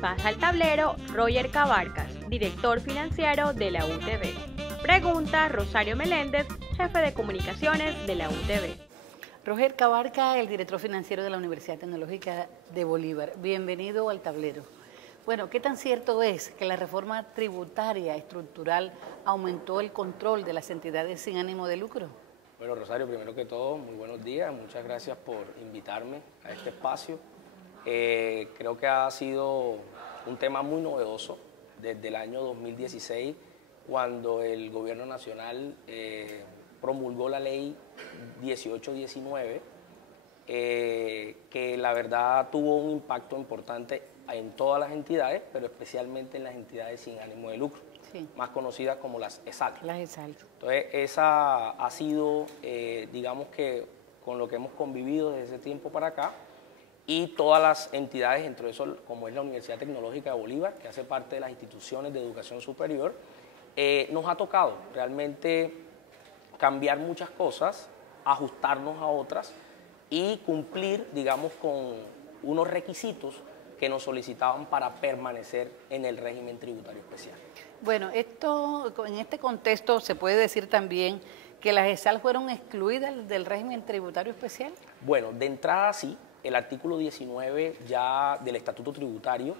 Pasa al tablero Roger Cabarcas, director financiero de la UTB. Pregunta Rosario Meléndez, jefe de comunicaciones de la UTB. Roger Cabarcas, el director financiero de la Universidad Tecnológica de Bolívar. Bienvenido al tablero. Bueno, ¿qué tan cierto es que la reforma tributaria estructural aumentó el control de las entidades sin ánimo de lucro? Bueno, Rosario, primero que todo, muy buenos días. Muchas gracias por invitarme a este espacio. Creo que ha sido un tema muy novedoso desde el año 2016, cuando el Gobierno Nacional promulgó la ley 1819, que la verdad tuvo un impacto importante en todas las entidades, pero especialmente en las entidades sin ánimo de lucro, sí, más conocidas como las ESAL. Las ESAL. Entonces, esa ha sido, digamos que, con lo que hemos convivido desde ese tiempo para acá, y todas las entidades, dentro de eso, como es la Universidad Tecnológica de Bolívar, que hace parte de las instituciones de educación superior, nos ha tocado realmente cambiar muchas cosas, ajustarnos a otras y cumplir, digamos, con unos requisitos que nos solicitaban para permanecer en el régimen tributario especial. Bueno, en este contexto se puede decir también que las ESAL fueron excluidas del régimen tributario especial. Bueno, de entrada sí, el artículo 19 ya del Estatuto Tributario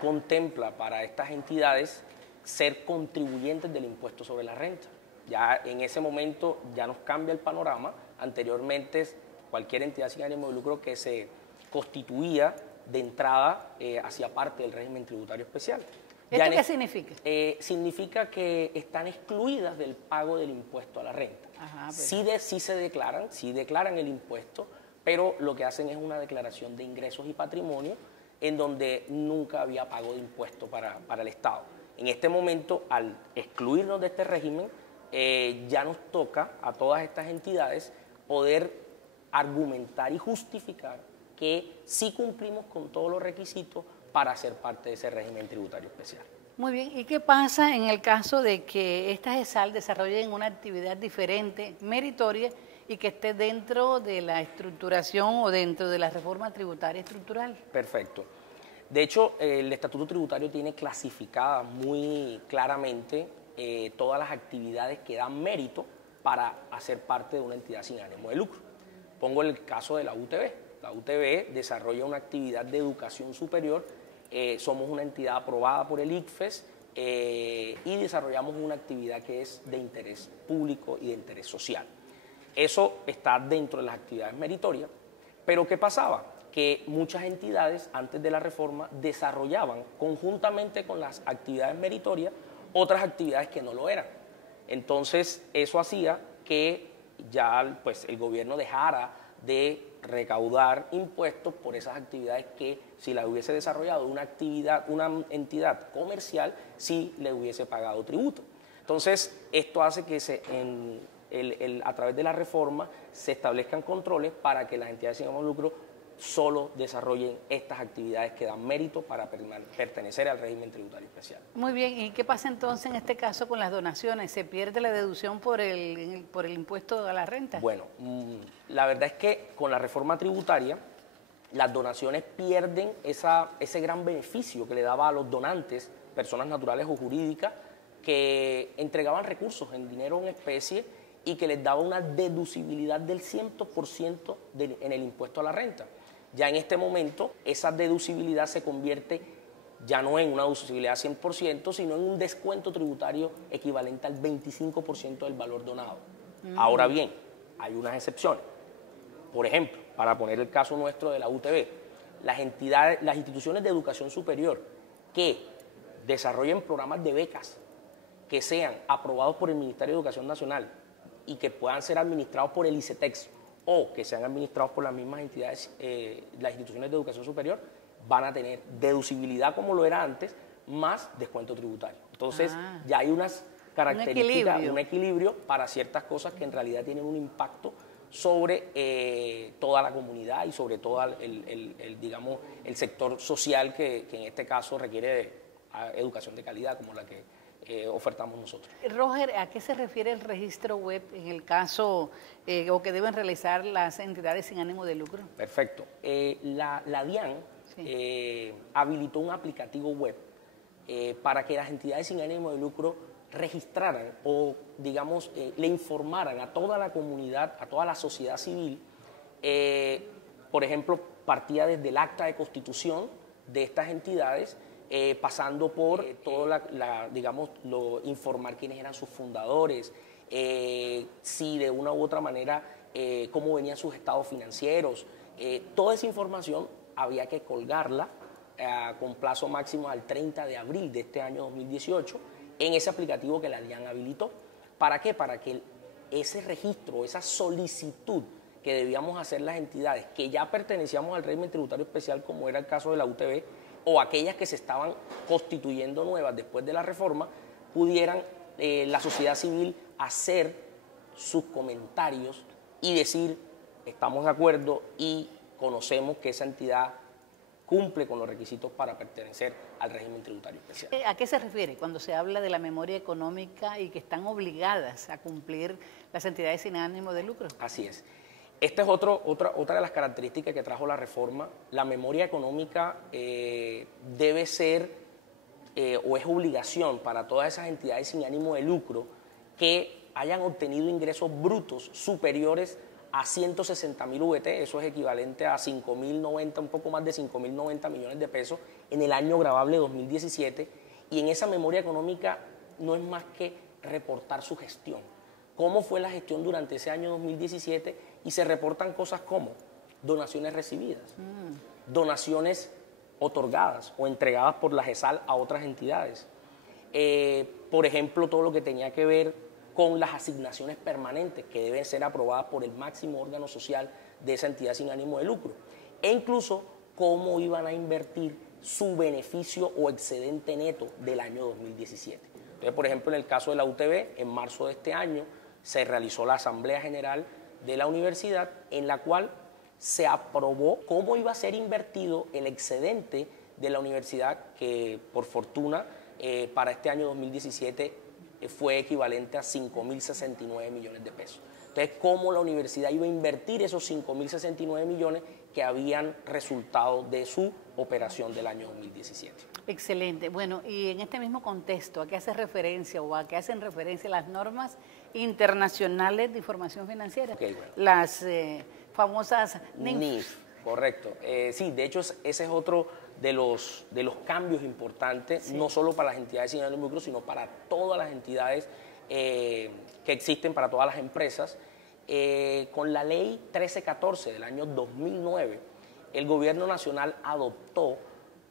contempla para estas entidades ser contribuyentes del impuesto sobre la renta. Ya en ese momento ya nos cambia el panorama. Anteriormente cualquier entidad sin ánimo de lucro que se constituía de entrada hacía parte del régimen tributario especial. ¿Esto qué significa? Significa que están excluidas del pago del impuesto a la renta. Ajá, Sí declaran el impuesto, pero lo que hacen es una declaración de ingresos y patrimonio en donde nunca había pago de impuesto para el Estado. En este momento, al excluirnos de este régimen, ya nos toca a todas estas entidades poder argumentar y justificar que sí cumplimos con todos los requisitos para ser parte de ese régimen tributario especial. Muy bien, ¿y qué pasa en el caso de que estas ESAL desarrollen una actividad diferente, meritoria, y que esté dentro de la estructuración o dentro de la reforma tributaria estructural? Perfecto. De hecho, el Estatuto Tributario tiene clasificadas muy claramente todas las actividades que dan mérito para hacer parte de una entidad sin ánimo de lucro. Pongo el caso de la UTB. La UTB desarrolla una actividad de educación superior, somos una entidad aprobada por el ICFES y desarrollamos una actividad que es de interés público y de interés social. Eso está dentro de las actividades meritorias, pero ¿qué pasaba? Que muchas entidades antes de la reforma desarrollaban conjuntamente con las actividades meritorias otras actividades que no lo eran. Entonces eso hacía que ya pues, el gobierno dejara de recaudar impuestos por esas actividades que si las hubiese desarrollado una entidad comercial, sí le hubiese pagado tributo. Entonces esto hace que a través de la reforma se establezcan controles para que las entidades sin ánimo de lucro solo desarrollen estas actividades que dan mérito para pertenecer al régimen tributario especial. Muy bien, ¿y qué pasa entonces en este caso con las donaciones? ¿Se pierde la deducción por el impuesto a la renta? Bueno, la verdad es que con la reforma tributaria las donaciones pierden ese gran beneficio que le daba a los donantes, personas naturales o jurídicas, que entregaban recursos en dinero o en especie y que les daba una deducibilidad del 100% en el impuesto a la renta. Ya en este momento, esa deducibilidad se convierte ya no en una deducibilidad 100%, sino en un descuento tributario equivalente al 25% del valor donado. Ahora bien, hay unas excepciones. Por ejemplo, para poner el caso nuestro de la UTB, las instituciones de educación superior que desarrollen programas de becas que sean aprobados por el Ministerio de Educación Nacional y que puedan ser administrados por el ICETEX o que sean administrados por las mismas entidades, las instituciones de educación superior, van a tener deducibilidad como lo era antes, más descuento tributario. Entonces, ya hay unas características, un equilibrio para ciertas cosas que en realidad tienen un impacto sobre toda la comunidad y sobre todo digamos, el sector social que en este caso requiere de educación de calidad como la que ofertamos nosotros. Roger, ¿a qué se refiere el registro web en el caso o que deben realizar las entidades sin ánimo de lucro? Perfecto. La DIAN habilitó un aplicativo web para que las entidades sin ánimo de lucro registraran o, digamos, le informaran a toda la comunidad, a toda la sociedad civil. Por ejemplo, partía desde el acta de constitución de estas entidades, pasando por digamos, informar quiénes eran sus fundadores, si de una u otra manera, cómo venían sus estados financieros. Toda esa información había que colgarla con plazo máximo al 30 de abril de este año 2018 en ese aplicativo que la DIAN habilitó. ¿Para qué? Para que ese registro, esa solicitud que debíamos hacer las entidades que ya pertenecíamos al régimen tributario especial, como era el caso de la UTB, o aquellas que se estaban constituyendo nuevas después de la reforma, pudieran la sociedad civil hacer sus comentarios y decir, estamos de acuerdo y conocemos que esa entidad cumple con los requisitos para pertenecer al régimen tributario especial. ¿A qué se refiere cuando se habla de la memoria económica y que están obligadas a cumplir las entidades sin ánimo de lucro? Así es. Esta es otra de las características que trajo la reforma. La memoria económica debe ser o es obligación para todas esas entidades sin ánimo de lucro que hayan obtenido ingresos brutos superiores a 160.000 VT, eso es equivalente a 5.090, un poco más de 5.090 millones de pesos en el año gravable 2017, y en esa memoria económica no es más que reportar su gestión. ¿Cómo fue la gestión durante ese año 2017? Y se reportan cosas como donaciones recibidas, donaciones otorgadas o entregadas por la GESAL a otras entidades. Por ejemplo, todo lo que tenía que ver con las asignaciones permanentes que deben ser aprobadas por el máximo órgano social de esa entidad sin ánimo de lucro. E incluso cómo iban a invertir su beneficio o excedente neto del año 2017. Entonces, por ejemplo, en el caso de la UTB, en marzo de este año se realizó la Asamblea General de la universidad, en la cual se aprobó cómo iba a ser invertido el excedente de la universidad, que por fortuna para este año 2017 fue equivalente a 5.069 millones de pesos. Entonces, cómo la universidad iba a invertir esos 5.069 millones que habían resultado de su operación del año 2017. Excelente. Bueno, y en este mismo contexto, ¿a qué hace referencia o a qué hacen referencia las normas internacionales de información financiera? Okay, bueno. Las famosas NIF. Correcto. Sí, de hecho, ese es otro de los cambios importantes, sí, no solo para las entidades sin ánimo de lucro, sino para todas las entidades que existen, para todas las empresas. Con la ley 1314 del año 2009, el gobierno nacional adoptó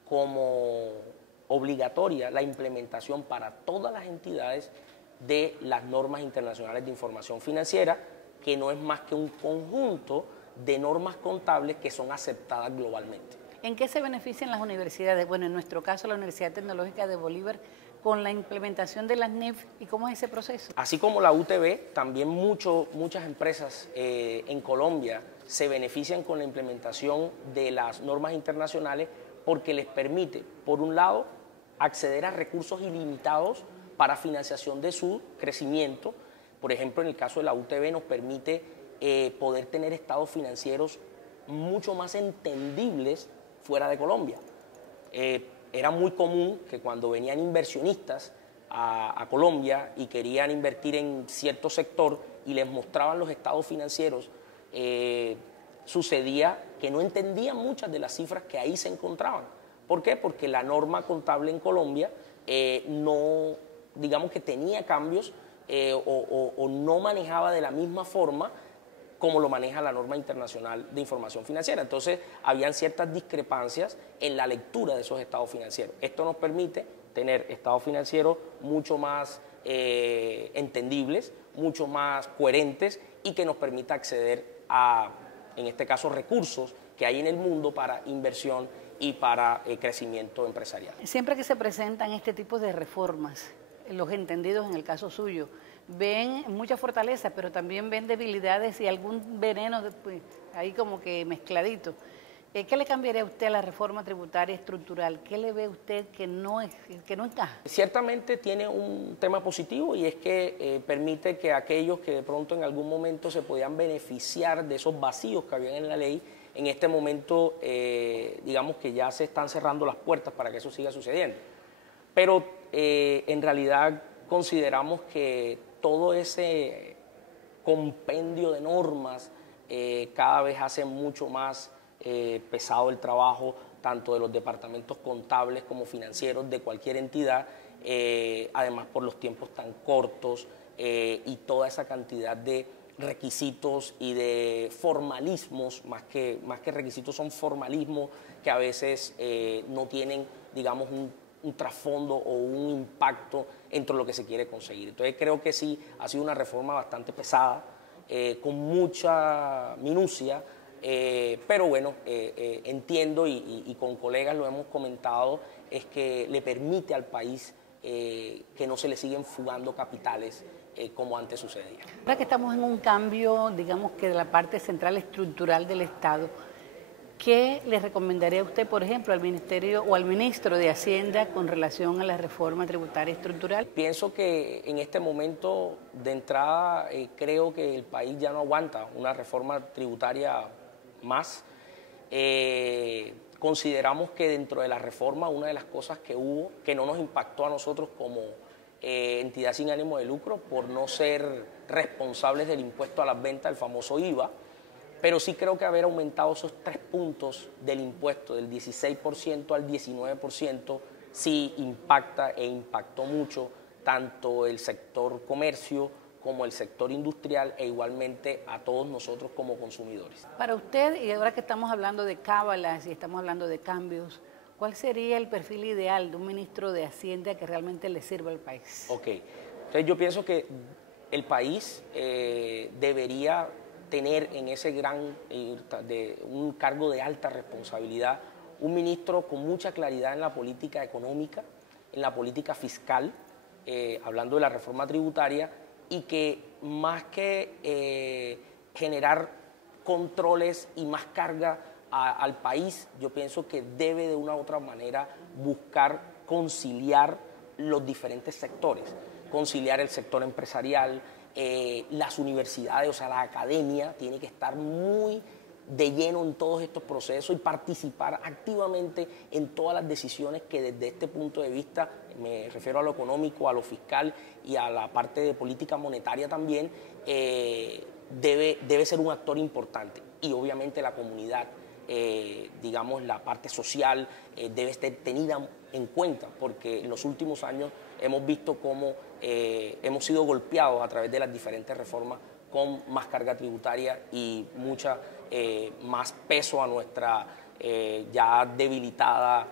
como obligatoria la implementación para todas las entidades de las normas internacionales de información financiera, que no es más que un conjunto de normas contables que son aceptadas globalmente. ¿En qué se benefician las universidades? Bueno, en nuestro caso, la Universidad Tecnológica de Bolívar, con la implementación de las NIF, ¿y cómo es ese proceso? Así como la UTB, también muchas empresas en Colombia se benefician con la implementación de las normas internacionales porque les permite, por un lado, acceder a recursos ilimitados para financiación de su crecimiento. Por ejemplo, en el caso de la UTB nos permite poder tener estados financieros mucho más entendibles fuera de Colombia. Era muy común que cuando venían inversionistas a Colombia y querían invertir en cierto sector y les mostraban los estados financieros, sucedía que no entendían muchas de las cifras que ahí se encontraban. ¿Por qué? Porque la norma contable en Colombia no, digamos que tenía cambios o no manejaba de la misma forma como lo maneja la norma internacional de información financiera. Entonces, habían ciertas discrepancias en la lectura de esos estados financieros. Esto nos permite tener estados financieros mucho más entendibles, mucho más coherentes y que nos permita acceder a, en este caso, recursos que hay en el mundo para inversión y para crecimiento empresarial. Siempre que se presentan este tipo de reformas, los entendidos en el caso suyo, ven mucha fortaleza, pero también ven debilidades y algún veneno ahí como que mezcladito. ¿Qué le cambiaría a usted a la reforma tributaria estructural? ¿Qué le ve usted que no encaja? Ciertamente tiene un tema positivo y es que permite que aquellos que de pronto en algún momento se podían beneficiar de esos vacíos que habían en la ley, en este momento digamos que ya se están cerrando las puertas para que eso siga sucediendo. Pero en realidad consideramos que todo ese compendio de normas cada vez hace mucho más pesado el trabajo tanto de los departamentos contables como financieros de cualquier entidad, además por los tiempos tan cortos y toda esa cantidad de requisitos y de formalismos, más que requisitos son formalismos que a veces no tienen, digamos, un trasfondo o un impacto entre lo que se quiere conseguir. Entonces creo que sí, ha sido una reforma bastante pesada, con mucha minucia, pero bueno, entiendo y con colegas lo hemos comentado, es que le permite al país que no se le siguen fugando capitales como antes sucedía. Ahora que estamos en un cambio, digamos que de la parte central estructural del Estado, ¿qué le recomendaría a usted, por ejemplo, al Ministerio o al Ministro de Hacienda con relación a la reforma tributaria estructural? Pienso que en este momento, de entrada, creo que el país ya no aguanta una reforma tributaria más. Consideramos que dentro de la reforma, una de las cosas que hubo, que no nos impactó a nosotros como entidad sin ánimo de lucro, por no ser responsables del impuesto a las ventas, el famoso IVA, pero sí creo que haber aumentado esos 3 puntos del impuesto, del 16% al 19%, sí impacta e impactó mucho tanto el sector comercio como el sector industrial e igualmente a todos nosotros como consumidores. Para usted, y ahora que estamos hablando de cábalas y estamos hablando de cambios, ¿cuál sería el perfil ideal de un ministro de Hacienda que realmente le sirva al país? Ok, entonces yo pienso que el país debería tener en ese un cargo de alta responsabilidad un ministro con mucha claridad en la política económica, en la política fiscal, hablando de la reforma tributaria, y que más que generar controles y más carga al país, yo pienso que debe de una u otra manera buscar conciliar los diferentes sectores, conciliar el sector empresarial, las universidades, o sea, la academia tiene que estar muy de lleno en todos estos procesos y participar activamente en todas las decisiones que desde este punto de vista, me refiero a lo económico, a lo fiscal y a la parte de política monetaria también, debe ser un actor importante. Y obviamente la comunidad, digamos, la parte social debe estar tenida en cuenta, porque en los últimos años hemos visto cómo hemos sido golpeados a través de las diferentes reformas con más carga tributaria y mucha más peso a nuestra ya debilitada,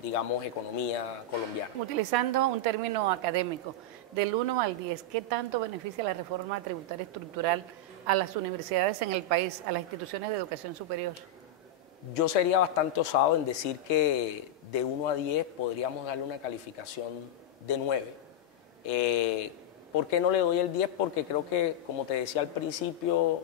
digamos, economía colombiana. Utilizando un término académico, del 1 al 10, ¿qué tanto beneficia la reforma tributaria estructural a las universidades en el país, a las instituciones de educación superior? Yo sería bastante osado en decir que de 1 a 10 podríamos darle una calificación de 9. ¿Por qué no le doy el 10? Porque creo que, como te decía al principio,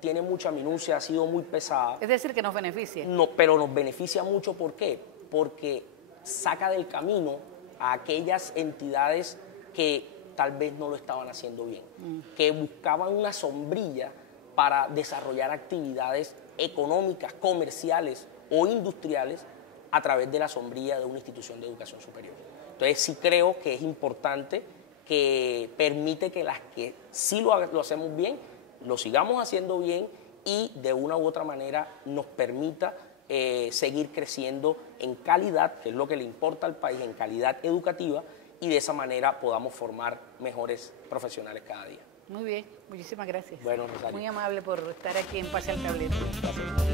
tiene mucha minucia, ha sido muy pesada. Es decir, que nos beneficia. No, pero nos beneficia mucho, ¿por qué? Porque saca del camino a aquellas entidades que tal vez no lo estaban haciendo bien, que buscaban una sombrilla para desarrollar actividades económicas, comerciales o industriales a través de la sombrilla de una institución de educación superior. Entonces sí creo que es importante que permite que las que sí lo hacemos bien, lo sigamos haciendo bien y de una u otra manera nos permita seguir creciendo en calidad, que es lo que le importa al país, en calidad educativa, y de esa manera podamos formar mejores profesionales cada día. Muy bien, muchísimas gracias. Bueno, Rosario. Muy amable por estar aquí en Pase al Tablero. Gracias.